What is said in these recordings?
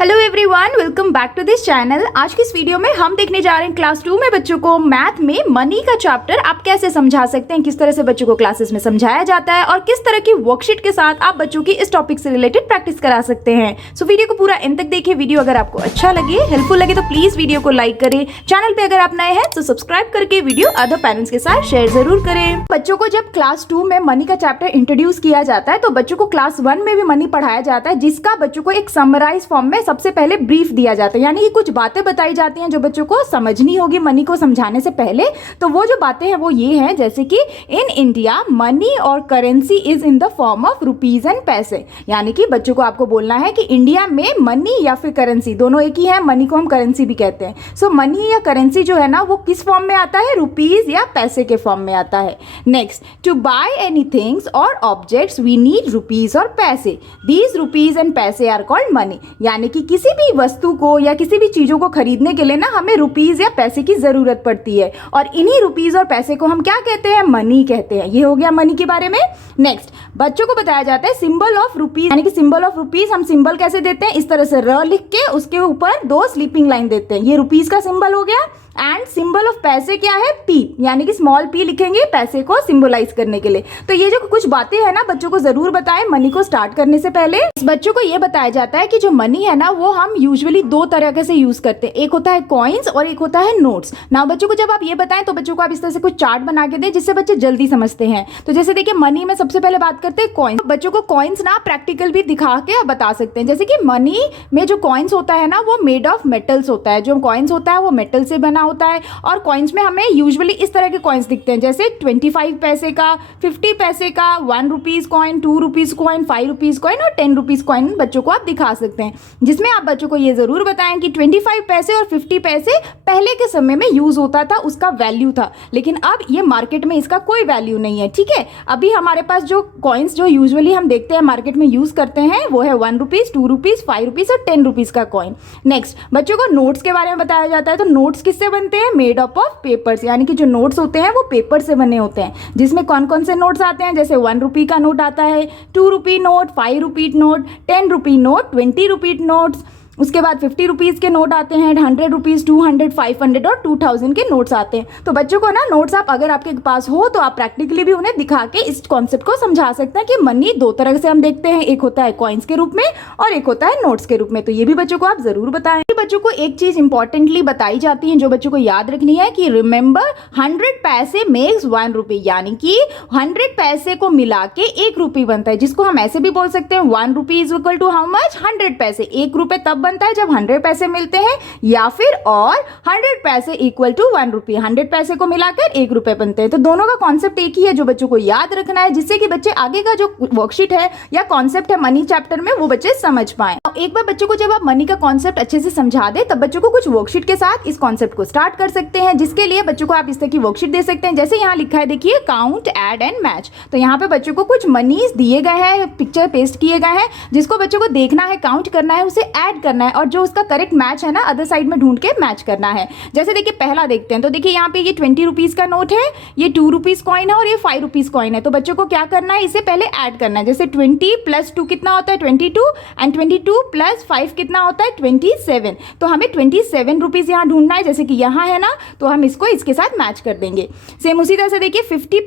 Hello everyone, welcome back to this channel. आज की इस वीडियो में हम देखने जा रहे हैं क्लास 2 में बच्चों को मैथ में मनी का चैप्टर आप कैसे समझा सकते हैं, किस तरह से बच्चों को क्लासेस में समझाया जाता है और किस तरह की वर्कशीट के साथ आप बच्चों की इस टॉपिक से रिलेटेड प्रैक्टिस करा सकते हैं। सो वीडियो को पूरा एंड तक देखिए। वीडियो अगर आपको अच्छा लगे, हेल्पफुल लगे तो प्लीज वीडियो को लाइक करें। चैनल पे अगर आप नए हैं तो सब्सक्राइब करके वीडियो अदर पेरेंट्स के साथ शेयर जरूर करें। बच्चों को जब क्लास 2 में मनी का चैप्टर इंट्रोड्यूस किया जाता है तो बच्चों को क्लास 1 में भी मनी पढ़ाया जाता है, जिसका बच्चों को एक समराइज फॉर्म में सबसे पहले ब्रीफ दिया जाता है, यानी कि कुछ बातें बताई जाती हैं जो बच्चों को समझनी होगी मनी को समझाने से पहले। तो वो जो बातें हैं वो ये हैं, जैसे कि इन इंडिया मनी और currency is in the form of rupees and पैसे। यानी कि बच्चों को आपको बोलना है कि इंडिया में मनी या फिर करेंसी दोनों एक ही है, मनी को हम करेंसी भी कहते हैं। सो मनी या करेंसी जो है ना वो किस फॉर्म में आता है, रुपीज या पैसे के फॉर्म में आता है। Next, to buy any things और ऑब्जेक्ट्स वी नीड रुपीज और paise. These rupees and paise are called money. यानी कि किसी भी वस्तु को या किसी भी चीजों को खरीदने के लिए ना हमें रुपीज या पैसे की जरूरत पड़ती है, और इन्हीं रुपीज और पैसे को हम क्या कहते हैं, मनी कहते हैं। ये हो गया मनी के बारे में। नेक्स्ट, बच्चों को बताया जाता है सिंबल ऑफ रुपीज, यानी कि सिंबल ऑफ रुपीज हम सिंबल कैसे देते हैं, इस तरह से र लिख के उसके ऊपर 2 स्लीपिंग लाइन देते हैं। ये रुपीज का सिंबल हो गया। एंड सिंबल ऑफ पैसे क्या है, पी, यानी कि स्मॉल पी लिखेंगे पैसे को सिंबलाइज करने के लिए। तो ये जो कुछ बातें हैं ना बच्चों को जरूर बताएं मनी को स्टार्ट करने से पहले। बच्चों को ये बताया जाता है कि जो मनी है ना वो हम यूजुअली 2 तरह से यूज करते हैं, एक होता है कॉइन्स और एक होता है नोट्स। ना बच्चों को जब आप ये बताएं तो बच्चों को आप इस तरह से कुछ चार्ट बना के दें जिससे बच्चे जल्दी समझते हैं। तो जैसे देखिए मनी में सबसे पहले बात करते हैं कॉइन्स। बच्चों को कॉइन्स ना प्रैक्टिकल भी दिखा के आप बता सकते हैं। जैसे कि मनी में जो कॉइन्स होता है ना वो मेड ऑफ मेटल्स होता है, जो कॉइन्स होता है वो मेटल से बना होता है। और कॉइन्स में हमें यूजुअली इस तरह के कॉइन्स दिखते हैं, जैसे 25 पैसे का, 50 पैसे का, 1 rupees coin, 2 rupees coin, 5 rupees coin और 10 रुपीज कॉइन बच्चों को आप दिखा सकते हैं, जिसमें आप बच्चों को ये जरूर बताएं कि 25 पैसे और 50 पैसे पहले के समय में यूज होता था, उसका वैल्यू था, लेकिन अब ये मार्केट में इसका कोई वैल्यू नहीं है। ठीक है, अभी हमारे पास जो कॉइन्स जो यूजुअली हम देखते हैं मार्केट में यूज करते हैं वो है 1 रुपीज, 2 रुपीज, 5 रुपीज और 10 रुपीज का कॉइन। नेक्स्ट, बच्चों को नोट्स के बारे में बताया जाता है। तो नोट्स किससे बनते हैं, मेड अप ऑफ पेपर्स, यानी कि जो नोट्स होते हैं वो पेपर से बने होते हैं, जिसमें कौन कौन से नोट्स आते हैं, जैसे 1 रुपी का नोट आता है, 2 rupee note, 5 rupee note, 10 rupee note, 20 रुपी नोट्स, उसके बाद 50 रुपीज़ के नोट आते हैं, 100 रुपीज़, 200, 500 और 2000 के नोट्स आते हैं। तो बच्चों को ना नोट्स आप अगर आपके पास हो तो आप प्रैक्टिकली भी उन्हें दिखा के इस कॉन्सेप्ट को समझा सकते हैं कि मनी 2 तरह से हम देखते हैं, एक होता है कॉइन्स के रूप में और एक होता है नोट्स के रूप में। तो ये भी बच्चों को आप जरूर बताएं। बच्चों को एक चीज इंपॉर्टेंटली बताई जाती है जो बच्चों को याद रखनी है कि रिमेंबर 100 पैसे मेक्स 1 रुपी, यानी कि 100 पैसे को मिला के 1 रुपी बनता है, जिसको हम ऐसे भी बोल सकते हैं 1 rupee is equal to how much, 100 paise. 1 रुपए तब बनता है जब 100 पैसे मिलते हैं, या फिर और 100 पैसे इक्वल टू 1 रुपी, 100 पैसे को मिलाकर 1 रुपए बनते हैं। तो दोनों का कॉन्सेप्ट एक ही है जो बच्चों को याद रखना है, जिससे कि बच्चे आगे का जो वर्कशीट है या कॉन्सेप्ट है मनी चैप्टर में वो बच्चे समझ पाए। एक बार बच्चों को जब आप मनी का कॉन्सेप्ट अच्छे से समझा दे तब बच्चों को कुछ वर्कशीट के साथ इस कॉन्सेप्ट को स्टार्ट कर सकते हैं, जिसके लिए बच्चों को आप इस तरह की वर्कशीट दे सकते हैं। जैसे यहाँ लिखा है देखिए, काउंट, ऐड एंड मैच। तो यहाँ पे बच्चों को कुछ मनीज दिए गए हैं, पिक्चर पेस्ट किए गए हैं, जिसको बच्चों को देखना है, काउंट करना है, उसे ऐड करना है और जो उसका करेक्ट मैच है ना अदर साइड में ढूंढ के मैच करना है। जैसे देखिए पहला देखते हैं। तो देखिए यहाँ पे ये 20 रुपीज का नोट है, ये 2 रुपीज कॉइन है और ये 5 रुपीज कॉइन है। तो बच्चों को क्या करना है, इसे पहले ऐड करना है। जैसे 20 + 2 कितना होता है, 22 एंड 22 + 5 कितना होता है, 27। तो हमें 27 रुपीज यहाँ ढूंढना है, जैसे कि यहाँ है ना, तो हम इसको इसके साथ मैच कर देंगे। सेम उसी तरह से देखिए 50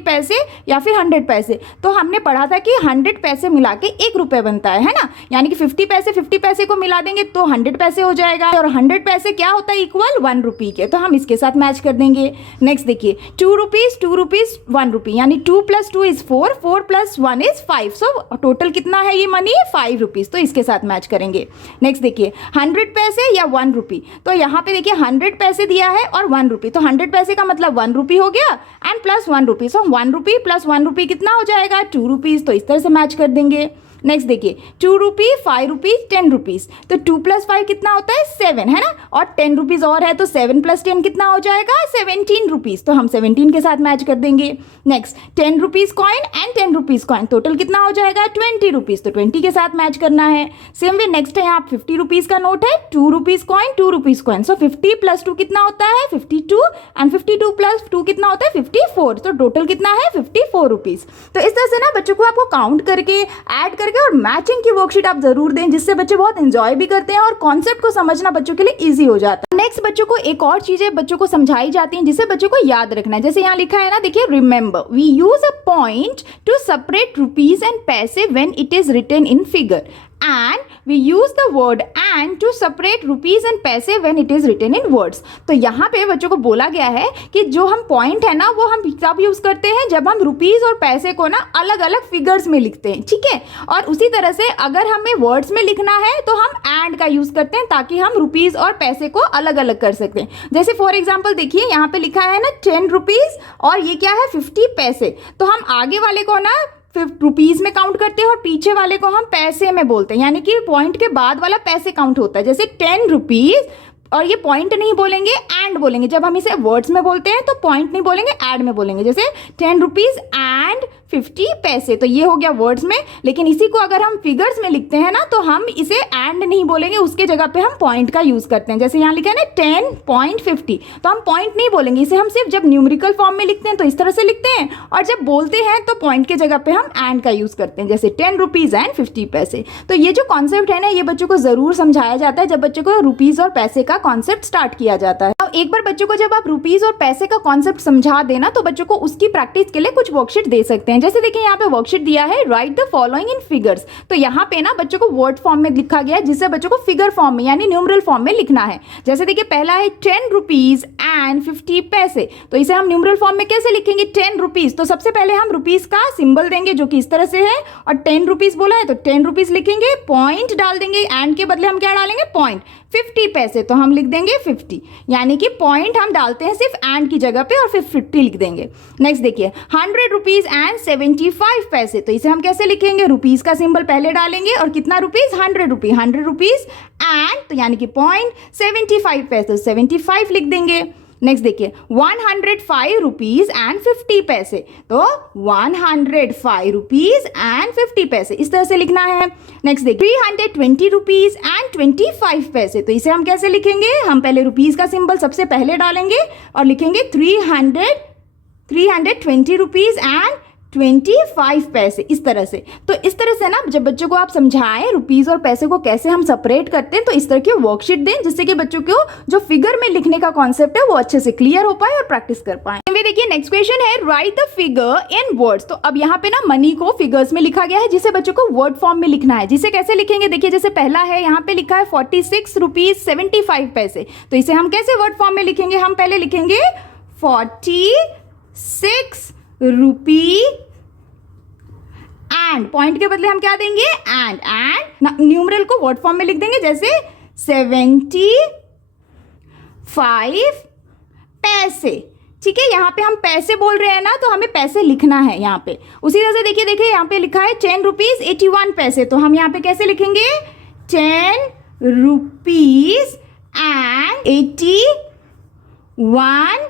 पैसे या फिर 100 पैसे। तो हमने पढ़ा था कि 100 पैसे मिला के 1 रुपए बनता है ना, यानी कि 50 पैसे को मिला देंगे तो 100 पैसे हो जाएगा, और 100 पैसे क्या होता है, इक्वल 1 रुपी के। तो हम इसके साथ मैच कर देंगे। नेक्स्ट देखिए 2 रुपीज, 1 रुपी, यानी 2 + 2 इज 4, 4 + 1 इज 5। सो टोटल कितना है ये मनी, 5 रुपीज। तो इसके साथ मैच करेंगे। नेक्स्ट देखिए 100 पैसे या 1 रुपी। तो यहाँ पे देखिए 100 पैसे दिया है और 1 रुपी, तो 100 पैसे का मतलब 1 रुपी हो गया एंड प्लस 1 रुपी। सो 1 रुपी + 1 रुपी कितना हो जाएगा, 2 रुपीज। तो इस तरह से मैच कर देंगे। नेक्स्ट देखिए 2 रुपी, 5 रुपीज, 10 रुपीज। तो 2 + 5 कितना होता है, 7 है ना, और 10 रुपीज और है तो 7 + 10 कितना हो जाएगा, 17 रुपीज। तो हम 17 के साथ मैच कर देंगे। Next 10 rupees coin and 10 rupees coin, total कितना हो जाएगा, 20 रुपीज। तो 20 के साथ मैच करना है। सेम वे नेक्स्ट है यहाँ 50 रुपीज का नोट है, 2 रुपीज कॉइन, 2 रुपीज कॉइन। सो 50 + 2 कितना होता है, 52 एंड 52 + 2 कितना होता है, 54। तो टोटल कितना है, 54 रुपीज। तो इस तरह से ना बच्चों को आपको काउंट करके ऐड करके करके और मैचिंग की वर्कशीट आप जरूर दें, जिससे बच्चे बहुत एंजॉय भी करते हैं और कॉन्सेप्ट को समझना बच्चों के लिए ईजी हो जाता है। नेक्स्ट बच्चों को एक और चीजें बच्चों को समझाई जाती हैं जिसे बच्चों को याद रखना है। जैसे यहाँ लिखा है ना, देखिए, remember we use a point to separate rupees and paise when it is written in figure, and we use the word and to separate rupees and पैसे when it is written in words। तो यहाँ पे बच्चों को बोला गया है कि जो हम पॉइंट है ना वो हम तब यूज करते हैं जब हम रुपीज और पैसे को ना अलग अलग फिगर्स में लिखते हैं, ठीक है। और उसी तरह से अगर हमें वर्ड्स में लिखना है तो हम and का यूज करते हैं ताकि हम रुपीज और पैसे को अलग अलग कर सकते हैं। जैसे फॉर एग्जाम्पल देखिए, यहाँ पे लिखा है ना 10 रुपीज और ये क्या है 50 पैसे, तो हम आगे वाले को ना रुपीज में काउंट करते हैं और पीछे वाले को हम पैसे में बोलते हैं, यानी कि पॉइंट के बाद वाला पैसे काउंट होता है। जैसे 10 रुपीज और ये पॉइंट नहीं बोलेंगे, एंड बोलेंगे। जब हम इसे वर्ड्स में बोलते हैं तो पॉइंट नहीं बोलेंगे, एड में बोलेंगे। जैसे 10 रुपीज एंड 50 पैसे, तो ये हो गया वर्ड्स में। लेकिन इसी को अगर हम फिगर्स में लिखते हैं ना तो हम इसे एंड नहीं बोलेंगे, उसके जगह पे हम पॉइंट का यूज करते हैं। जैसे यहाँ लिखा है ना 10.50, तो हम पॉइंट नहीं बोलेंगे, इसे हम सिर्फ जब न्यूमेरिकल फॉर्म में लिखते हैं तो इस तरह से लिखते हैं, और जब बोलते हैं तो पॉइंट के जगह पे हम एंड का यूज करते हैं, जैसे 10 रुपीज एंड 50 पैसे। तो ये जो कॉन्सेप्ट है ना, ये बच्चों को जरूर समझाया जाता है जब बच्चों को रुपीज और पैसे का कॉन्सेप्ट स्टार्ट किया जाता है। अब एक बार बच्चों को जब आप रुपीज और पैसे का कॉन्सेप्ट समझा देना तो बच्चों को उसकी प्रैक्टिस के लिए कुछ वर्कशीट दे सकते हैं। जैसे देखिए यहाँ पे वर्कशीट दिया है, right the following in figures. तो यहाँ पे ना बच्चों को वर्ड फॉर्म में लिखा गया है, जिससे बच्चों को फिगर फॉर्म में यानी न्यूमरल फॉर्म में लिखना है। जैसे देखिए पहला है 10 रुपीज एंड 50 पैसे, तो इसे हम न्यूमरल फॉर्म में कैसे लिखेंगे? 10 रुपीज, तो सबसे पहले हम रुपीज का सिंबल देंगे जो कि इस तरह से है, और 10 रुपीज बोला है तो 10 रुपीज लिखेंगे, पॉइंट डाल देंगे, एंड के बदले हम क्या डालेंगे? पॉइंट। 50 पैसे तो हम लिख देंगे 50, यानी कि पॉइंट हम डालते हैं सिर्फ एंड की जगह पे और फिर 50 लिख देंगे। नेक्स्ट देखिए 100 रुपीज एंड 75 पैसे, तो इसे हम कैसे लिखेंगे? रुपीज का सिंबल पहले डालेंगे और कितना रुपीज? 100 रुपीज, 100 रुपीज एंड तो यानी कि पॉइंट 75 पैसे, 75 लिख देंगे। नेक्स्ट देखिए 105 रुपीज एंड 50 पैसे, तो 105 रुपीज एंड 50 पैसे इस तरह से लिखना है। नेक्स्ट देखिए 320 रुपीज एंड 25 पैसे, तो इसे हम कैसे लिखेंगे? हम पहले रुपीज का सिंबल सबसे पहले डालेंगे और लिखेंगे 320 रुपीज एंड 25 पैसे इस तरह से। तो इस तरह से ना जब बच्चों को आप समझाएं रुपीज और पैसे को कैसे हम सेपरेट करते हैं, तो इस तरह की वर्कशीट दें जिससे कि बच्चों को जो फिगर में लिखने का कॉन्सेप्ट है वो अच्छे से क्लियर हो पाए और प्रैक्टिस कर पाए। देखिए नेक्स्ट क्वेश्चन है, right the figure in words. तो अब यहाँ पे ना मनी को फिगर्स में लिखा गया है जिसे बच्चों को वर्ड फॉर्म में लिखना है। जिसे कैसे लिखेंगे? देखिए जैसे पहला है यहाँ पे लिखा है 46 रुपीज 75 पैसे, तो इसे हम कैसे वर्ड फॉर्म में लिखेंगे? हम पहले लिखेंगे 46 रुपी एंड पॉइंट के बदले हम क्या देंगे? एंड न्यूमरल को वर्ड फॉर्म में लिख देंगे, जैसे 75 पैसे। ठीक है, यहाँ पे हम पैसे बोल रहे हैं ना तो हमें पैसे लिखना है यहाँ पे। उसी तरह से देखिए यहाँ पे लिखा है 10 रुपीज 81 पैसे, तो हम यहाँ पे कैसे लिखेंगे? 10 रुपीज एंड 81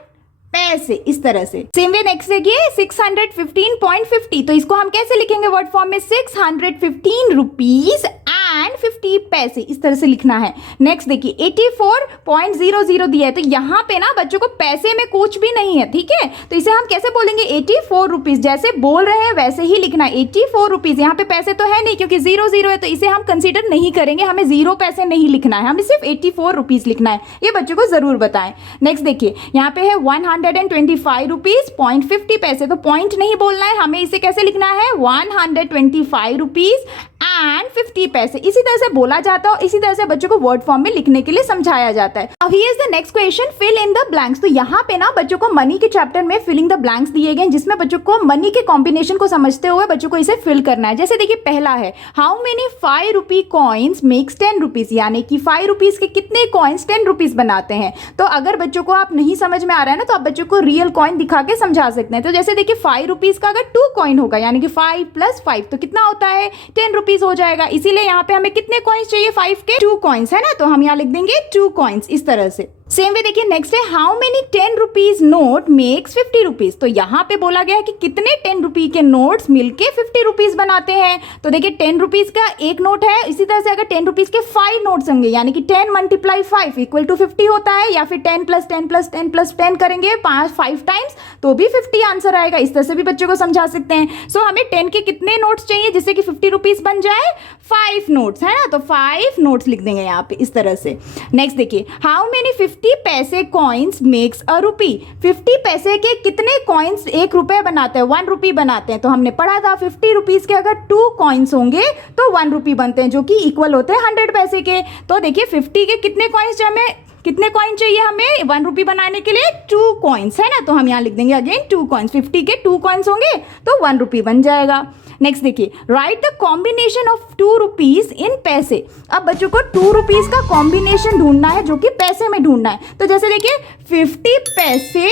पैसे इस तरह से। सेम वे नेक्स्ट देखिए 615.50, तो इसको हम कैसे लिखेंगे वर्ड फॉर्म में? 615 रुपीज एंड 50 पैसे इस तरह से लिखना है। नेक्स्ट देखिए 84.00 दिया है, तो यहाँ पे ना बच्चों को पैसे में कुछ भी नहीं है, ठीक है, तो इसे हम कैसे बोलेंगे? 84 रुपीज, जैसे बोल रहे हैं वैसे ही लिखना है। 84 रुपीज, यहाँ पे पैसे तो है नहीं क्योंकि 00 है, तो इसे हम कंसीडर नहीं करेंगे, हमें 0 पैसे नहीं लिखना है, हमें सिर्फ 84 रुपीज लिखना है। ये बच्चों को जरूर बताएं। नेक्स्ट देखिए यहाँ पे है 125 रुपीज 50 पैसे, तो पॉइंट नहीं बोलना है, हमें इसे कैसे लिखना है? 125 रुपीज एंड 50 पैसे इसी तरह से बोला जाता है और इसी तरह से बच्चों को वर्ड फॉर्म में लिखने के लिए समझाया जाता है। अब here is the next question, fill in the blanks. तो यहाँ पे ना बच्चों को मनी के चैप्टर में फिलिंग द ब्लैंक्स दिए गए जिसमें बच्चों को मनी के कॉम्बिनेशन को समझते हुए बच्चों को इसे फिल करना है। जैसे देखिए पहला है how many 5 rupee coins makes 10 rupees, यानी कि 5 रुपीज के कितने कॉइन्स 10 रुपीज बनाते हैं। तो अगर बच्चों को आप नहीं समझ में आ रहा है ना तो आप बच्चों को रियल कॉइन दिखा के समझा सकते हैं। तो जैसे देखिए 5 रुपीज का अगर 2 कॉइन होगा यानी कि 5 + 5 तो कितना होता है? 10 रुपीज हो जाएगा। इसीलिए यहाँ पे हमें कितने कॉइन्स चाहिए? 5 के 2 कॉइन्स है ना, तो हम यहाँ लिख देंगे 2 कॉइन्स इस तरह से। सेम वे देखिए नेक्स्ट है how many 10 rupees note makes 50 rupees. तो यहाँ पे बोला गया है कि कितने 10 रुपी के नोट्स मिलके 50 रुपीज बनाते हैं। तो देखिए 10 रुपीज का एक नोट है, इसी तरह से अगर 10 रुपीज के 5 नोट्स होंगे यानी कि 10 मल्टीप्लाई 5 इक्वल टू 50 होता है, या फिर 10 प्लस 10 प्लस 10 प्लस 10 करेंगे 5 टाइम्स तो भी 50 आंसर आएगा। इस तरह से भी बच्चों को समझा सकते हैं। सो हमें 10 के कितने नोट्स चाहिए जिससे कि 50 रुपीज बन जाए, 5 नोट्स है ना, तो 5 नोट्स लिख देंगे यहाँ पे इस तरह से। नेक्स्ट देखिए हाउ मेनी 50 पैसे कॉइन्स मेक्स अ रुपी। 50 पैसे के कितने कॉइन्स 1 रुपए बनाते हैं, 1 रुपी बनाते हैं। तो हमने पढ़ा था 50 रुपीज के अगर 2 कॉइन्स होंगे तो 1 रुपी बनते हैं, जो कि इक्वल होते हैं 100 पैसे के। तो देखिए 50 के कितने कॉइन्स हमें, कितने कॉइन चाहिए हमें 1 रुपी बनाने के लिए, 2 कॉइन्स है ना, तो हम यहाँ लिख देंगे अगेन 2 कॉइन्स। 50 के 2 कॉइन्स होंगे तो 1 रुपी बन जाएगा। नेक्स्ट देखिए right the combination of 2 rupees in पैसे। अब बच्चों को 2 रुपीज का कॉम्बिनेशन ढूंढना है जो कि पैसे में ढूंढना है। तो जैसे देखिए 50 पैसे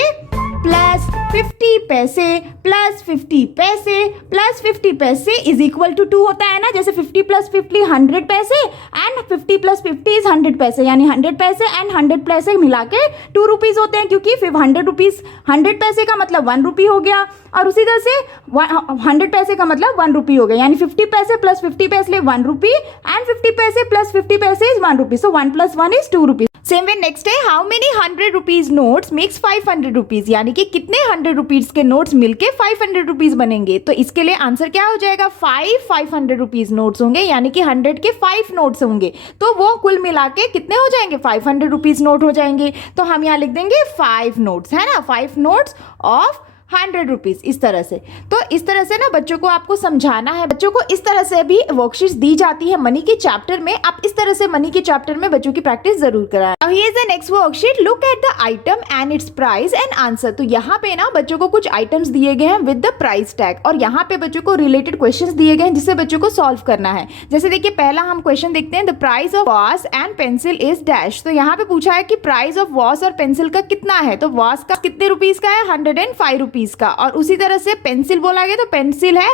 प्लस 50 पैसे प्लस 50 पैसे plus 50 paise is equal to 2 होता है ना। जैसे 50 प्लस 50 100 पैसे एंड 50 प्लस 50 इज 100 पैसे, यानी 100 पैसे एंड 100 पैसे मिला के 2 रुपीज होते हैं, क्योंकि फिर 100 रुपीज 100 पैसे का मतलब 1 रुपी हो गया, और उसी तरह से 100 पैसे का मतलब 1 रुपी हो गया, यानी 50 पैसे प्लस 50 पैसे 1 रुपी एंड 50 पैसे plus 50 paise is 1 rupee. So 1 plus 1 is 2 rupees. Same way next है how many 100 rupees notes makes 500 rupees, यानी कि कितने 100 रुपीज के नोट्स मिलके 500 रुपीज बनेंगे। तो इसके लिए आंसर क्या हो जाएगा, 500 रुपीज नोट्स होंगे, यानी कि 100 के 5 नोट्स होंगे, तो वो कुल मिला के कितने हो जाएंगे, 500 रुपीज नोट हो जाएंगे। तो हम यहाँ लिख देंगे 5 नोट्स है ना, 5 नोट्स ऑफ 100 रुपीज इस तरह से। तो इस तरह से ना बच्चों को आपको समझाना है। बच्चों को इस तरह से भी वर्कशीट्स दी जाती है मनी के चैप्टर में। आप इस तरह से मनी के चैप्टर में बच्चों की प्रैक्टिस जरूर कराएं। Now here is the next worksheet. Look at the item and its price and answer. तो यहाँ पे ना बच्चों को कुछ आइटम्स दिए गए हैं विद द प्राइस टैग, और यहाँ पे बच्चों को रिलेटेड क्वेश्चंस दिए गए हैं जिससे बच्चों को सॉल्व करना है। जैसे देखिए पहला हम क्वेश्चन देखते हैं, the price of wash and pencil is dash. तो यहाँ पे पूछा है कि प्राइस ऑफ वॉश और पेंसिल का कितना है। तो वॉश का कितने रुपीज का है, 105 रुपीज का, और उसी तरह से पेंसिल बोला गया तो पेंसिल है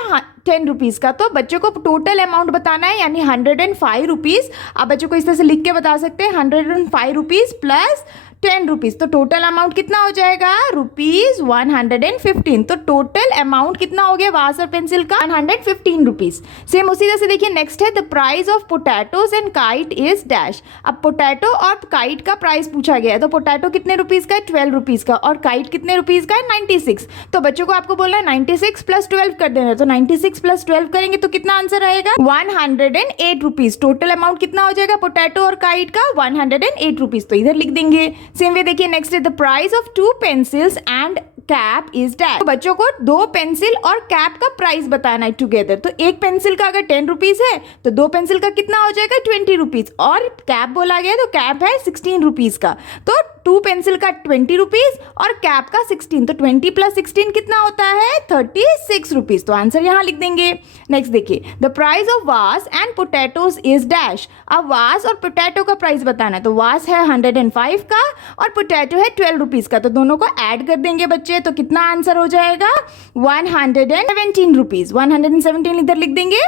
10 रुपीज का। तो बच्चों को टोटल अमाउंट बताना है, यानी 105 रुपीज। आप बच्चों को इस तरह से लिख के बता सकते हैं 105 रुपीज प्लस 10 रुपीज, तो टोटल अमाउंट कितना हो जाएगा, रुपीज 115। तो टोटल अमाउंट कितना हो गया वास और पेंसिल का, 115 रुपीज। सेम उसी तरह से देखिए नेक्स्ट है, the price of potatoes and kite is dash. अब पोटैटो और काइट का प्राइस पूछा गया है, तो पोटैटो कितने रुपीज का है, 12 रुपीज का, और काइट कितने रुपीज का है, 96। तो बच्चों को आपको बोलना है 96 प्लस 12 कर देना, तो 96 प्लस 12 करेंगे तो कितना आंसर आएगा, 108 रुपीज। टोटल अमाउंट कितना हो जाएगा पोटैटो और काइट का, 108 रुपीज। तो इधर लिख देंगे। सेम वे देखिए नेक्स्ट है, the price of 2 pencils and cap is dash. तो बच्चों को 2 पेंसिल और कैप का प्राइस बताना है टुगेदर। तो एक पेंसिल का अगर 10 रुपीज है तो 2 पेंसिल का कितना हो जाएगा, 20 रुपीज, और कैप बोला गया तो कैप है 16 रुपीज का। तो 2 पेंसिल का 20 रुपीज और कैप का 16, तो 20 प्लस 16 कितना होता है, 36 रुपीज। तो आंसर यहाँ लिख देंगे। नेक्स्ट देखिए, द प्राइस ऑफ वास एंड पोटैटोज इज डैश। अब वास और पोटैटो का प्राइस बताना है, तो वास है 105 का और पोटैटो है 12 रुपीज का, तो दोनों को ऐड कर देंगे बच्चे, तो कितना आंसर हो जाएगा, 117 रुपीज। 117 इधर लिख देंगे।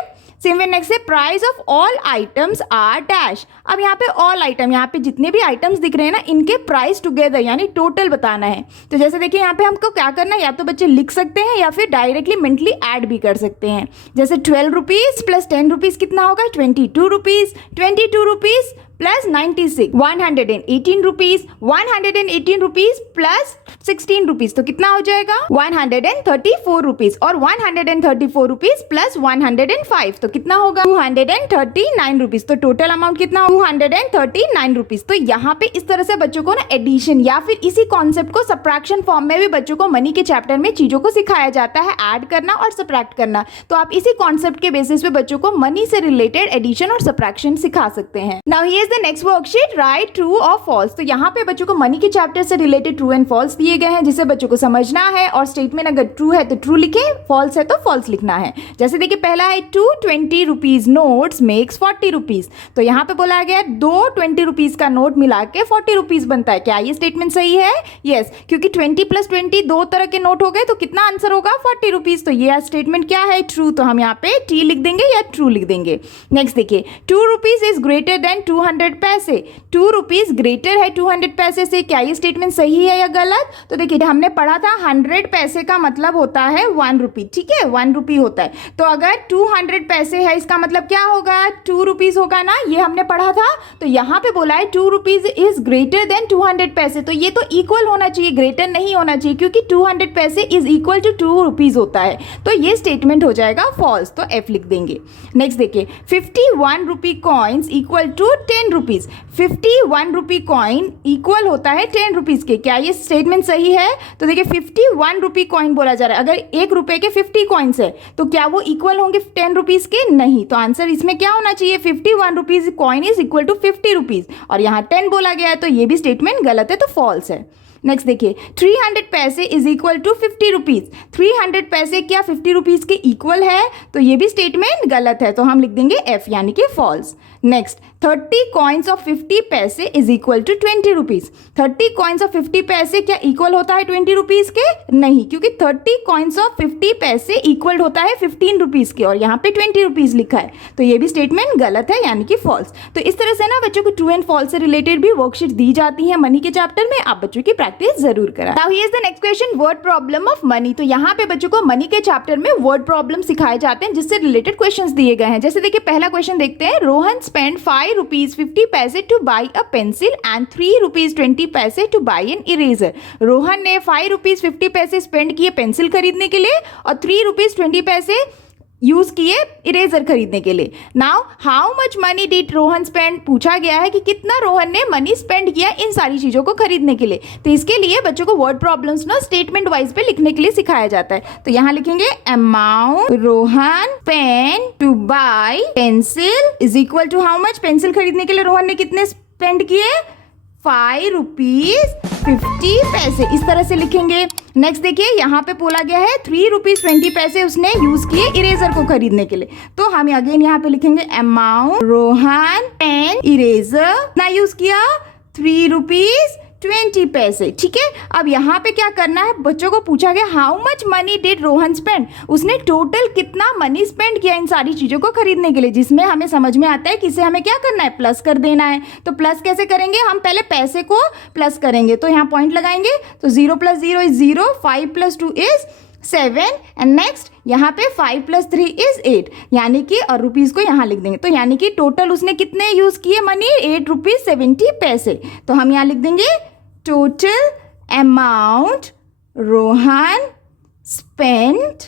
सेम वे नेक्स्ट है, price of all items are dash. अब यहाँ पे ऑल आइटम, यहाँ पे जितने भी आइटम्स दिख रहे हैं ना, इनके प्राइस टुगेदर यानी टोटल बताना है। तो जैसे देखिए यहाँ पे हमको क्या करना है, या तो बच्चे लिख सकते हैं या फिर डायरेक्टली मेंटली ऐड भी कर सकते हैं। जैसे 12 रुपीज प्लस 10 रुपीज कितना होगा, 22 rupees, 22 rupees plus 96, 118 rupees, 118 rupees plus 16 rupees, तो कितना हो जाएगा, 134 रुपीज, और 134 रुपीज प्लस 105, तो कितना होगा, 239 रुपीज। तो टोटल अमाउंट कितना, 239 रुपीज। तो यहाँ पे इस तरह से बच्चों को ना एडिशन या फिर इसी कॉन्सेप्ट को सब्ट्रैक्शन फॉर्म में भी बच्चों को मनी के चैप्टर में चीजों को सिखाया जाता है, ऐड करना और सब्ट्रैक्ट करना। तो आप इसी कॉन्सेप्ट के बेसिस पे बच्चों को मनी से रिलेटेड एडिशन और सब्ट्रैक्शन सिखा सकते हैं। Now here is the next worksheet, right true और फॉल्स। तो यहाँ पे बच्चों को मनी के चैप्टर से रिलेटेड ट्रू एंड फॉल्स दिए गए हैं, जिसे बच्चों को समझना है, और स्टेटमेंट अगर ट्रू है तो ट्रू लिखे, फॉल्स है तो फॉल्स लिखना है। जैसे देखिए पहला है 220 रुपीज नोट्स मेक्स 40 रुपीज। तो यहाँ पे बोला गया 2 20 रुपीज का नोट मिला के 40 रुपीज बनता है। क्या ये स्टेटमेंट सही है? यस, क्योंकि 20 प्लस 20 दो तरह के नोट हो गए, तो कितना आंसर होगा, 40 रुपीज। तो ये स्टेटमेंट क्या है, ट्रू। तो हम यहाँ पे टी लिख देंगे या ट्रू लिख देंगे। नेक्स्ट देखिए, 2 रुपीज इज ग्रेटर देन 200 200 पैसे। 2 रुपीज़ ग्रेटर है 200 पैसे से। क्या ये स्टेटमेंट सही है या गलत? तो देखिए हमने पढ़ा था 100 पैसे का मतलब होता है 1 रुपी, ठीक है, 1 रुपी होता है। तो अगर 200 पैसे है इसका मतलब क्या होगा? 2 रुपीज़ होगा ना, ये हमने पढ़ा था। तो यहाँ पे बोला है 2 रुपीज़ इज ग्रेटर देन 200 पैसे, तो ये तो इक्वल होना चाहिए, ग्रेटर नहीं होना चाहिए, क्योंकि 200 पैसे इज इक्वल टू 2 रुपीज़ होता है। तो ये स्टेटमेंट हो जाएगा फॉल्स, तो एफ लिख देंगे। नेक्स्ट देखिए 51 rupee coins equal to 10 rupees. 51 rupee coin equal होता है 10 रुपीज़ के। क्या ये स्टेटमेंट सही है? तो देखिए 51 रुपी कॉइन बोला जा रहा है। अगर 1 रुपये के 50 कॉइन्स है तो क्या वो इक्वल होंगे 10 रुपीज़ के? नहीं। तो आंसर इसमें क्या होना चाहिए? 51 rupees coin is equal to 50 rupees, और यहाँ 10 बोला गया है, तो ये भी स्टेटमेंट गलत है, तो फॉल्स है। नेक्स्ट देखिए 300 पैसे इज इक्वल टू 50 रुपीज़। 300 पैसे क्या 50 रुपीज़ के इक्वल है? तो ये भी स्टेटमेंट गलत है, तो हम लिख देंगे एफ यानी कि false. Next 30 coins of 50 paise is equal to 20 rupees. 30 coins of 50 paise क्या इक्वल होता है 20 रुपीज़ के? नहीं, क्योंकि 30 कॉइन्स ऑफ 50 पैसे इक्वल होता है 15 रुपीज़ के, और यहाँ पे 20 रुपीज़ लिखा है, तो ये भी स्टेटमेंट गलत है यानी कि फॉल्स। तो इस तरह से ना बच्चों को ट्रू एंड फॉल्स से रिलेटेड भी वर्कशीट दी जाती है मनी के चैप्टर में। आप बच्चों की प्रैक्टिस जरूर करें। Now here is the next question, word problem of money. तो यहाँ पे बच्चों को मनी के चैप्टर में वर्ड प्रॉब्लम सिखाए जाते हैं जिससे रिलेटेड क्वेश्चंस दिए गए हैं। जैसे देखिए पहला क्वेश्चन देखते हैं, Rohan spend 5 rupees 50 paise two by a pencil and 3 rupees 20 पैसे two by an eraser. Rohan ने 5 रुपीज़ 50 पैसे स्पेंड किए पेंसिल खरीदने के लिए और 3 रुपीज़ 20 पैसे यूज किए इरेजर खरीदने के लिए। Now how much money did Rohan spend? पूछा गया है कि कितना रोहन ने मनी स्पेंड किया इन सारी चीज़ों को खरीदने के लिए। तो इसके लिए बच्चों को वर्ड प्रॉब्लम्स ना स्टेटमेंट वाइज पे लिखने के लिए सिखाया जाता है। तो यहाँ लिखेंगे amount Rohan spend to buy pencil is equal to how much? Pencil खरीदने के लिए रोहन ने कितने स्पेंड किए? 5 रुपीज़ 50 पैसे, इस तरह से लिखेंगे। नेक्स्ट देखिए यहाँ पे बोला गया है 3 रुपीज़ 20 पैसे उसने यूज किए इरेजर को खरीदने के लिए। तो हम अगेन यहाँ पे लिखेंगे अमाउंट रोहन पेन इरेजर ना यूज किया 3 रुपीज़ 20 पैसे, ठीक है। अब यहाँ पे क्या करना है, बच्चों को पूछा गया how much money did Rohan spend? उसने टोटल कितना मनी स्पेंड किया इन सारी चीज़ों को खरीदने के लिए, जिसमें हमें समझ में आता है कि इसे हमें क्या करना है, प्लस कर देना है। तो प्लस कैसे करेंगे? हम पहले पैसे को प्लस करेंगे, तो यहाँ पॉइंट लगाएंगे, तो 0 + 0 इज 0, 5 + 2 इज 7 एंड नेक्स्ट यहाँ पे 5 + 3 इज 8, यानी कि और रुपीज़ को यहाँ लिख देंगे। तो यानी कि टोटल उसने कितने यूज़ किए मनी? 8 रुपीज़ 70 पैसे। तो हम यहाँ लिख देंगे total amount Rohan spent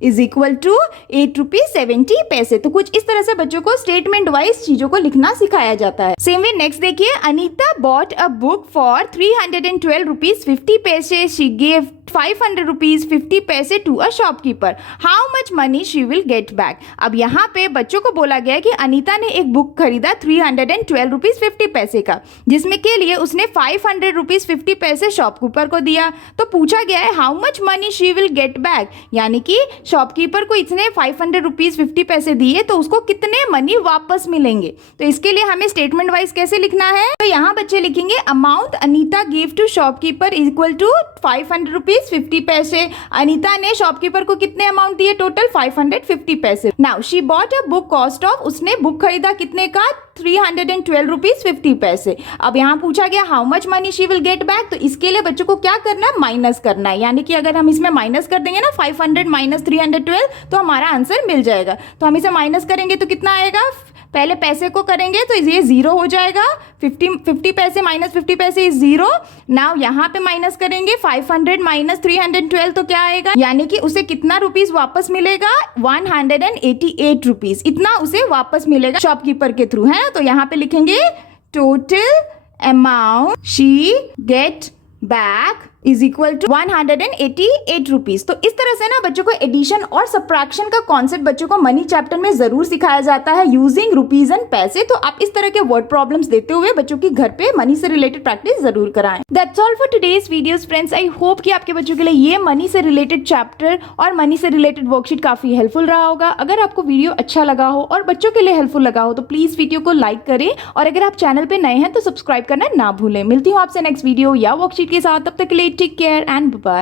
is equal to 8 rupees 70 paise. तो कुछ इस तरह से बच्चों को स्टेटमेंट वाइज चीज़ों को लिखना सिखाया जाता है। सेम वे नेक्स्ट देखिए, Anita bought a book for 312 rupees 50 paise. She gave 500 rupees 50 paise to a shopkeeper. How much money she will get back? अब यहाँ पे बच्चों को बोला गया है कि अनीता ने एक बुक खरीदा 312 रुपीज़ 50 पैसे का, जिसमें के लिए उसने 500 रुपीज़ 50 पैसे शॉपकीपर को दिया। तो पूछा गया है how much money she will get back, यानी कि शॉपकीपर को इसने 500 रुपीज़ 50 पैसे दिए, तो उसको कितने मनी वापस मिलेंगे। तो इसके लिए हमें स्टेटमेंट वाइज कैसे लिखना है? तो यहाँ बच्चे लिखेंगे amount Anita give to shopkeeper equal to 500 rupees 50 paise. Anita ने शॉपकीपर को कितने अमाउंट दिए? टोटल 550 पैसे। Now she bought a book cost of, उसने बुक खरीदा कितने का? 312 रुपीज़ 50 पैसे। अब यहाँ पूछा गया how much money she will get back, तो इसके लिए बच्चों को क्या करना है? माइनस करना है, यानी कि अगर हम इसमें माइनस कर देंगे ना 500 माइनस 312, तो हमारा आंसर मिल जाएगा। तो हम इसे माइनस करेंगे तो कितना आएगा? पहले पैसे को करेंगे तो ये 0 हो जाएगा, 50 पैसे माइनस 50 पैसे इज 0। नाउ यहाँ पे माइनस करेंगे 500 माइनस 312, तो क्या आएगा? यानी कि उसे कितना रुपीस वापस मिलेगा? 188 रुपीज, इतना उसे वापस मिलेगा शॉपकीपर के थ्रू, है ना। तो यहाँ पे लिखेंगे total amount she get back is equal to 188 rupees. तो इस तरह से ना बच्चों को एडिशन और सब्ट्रैक्शन का कॉन्सेप्ट बच्चों को मनी चैप्टर में जरूर सिखाया जाता है यूजिंग रुपीज एंड पैसे। तो आप इस तरह के वर्ड प्रॉब्लम्स देते हुए बच्चों की घर पे मनी से रिलेटेड प्रैक्टिस जरूर कराएं। That's all for today's videos friends. I hope कि आपके बच्चों के लिए ये मनी से रिलेटेड चैप्टर और मनी से रिलेटेड वर्कशीट काफी हेल्पफुल रहा होगा। अगर आपको वीडियो अच्छा लगा हो और बच्चों के लिए हेल्पफुल लगा हो तो प्लीज वीडियो को लाइक करें, और अगर आप चैनल पे नए हैं तो सब्सक्राइब करना ना भूलें। मिलती हूँ आपसे नेक्स्ट वीडियो या वर्कशीट के साथ, तब तक के लिए टेक केयर एंड बाय।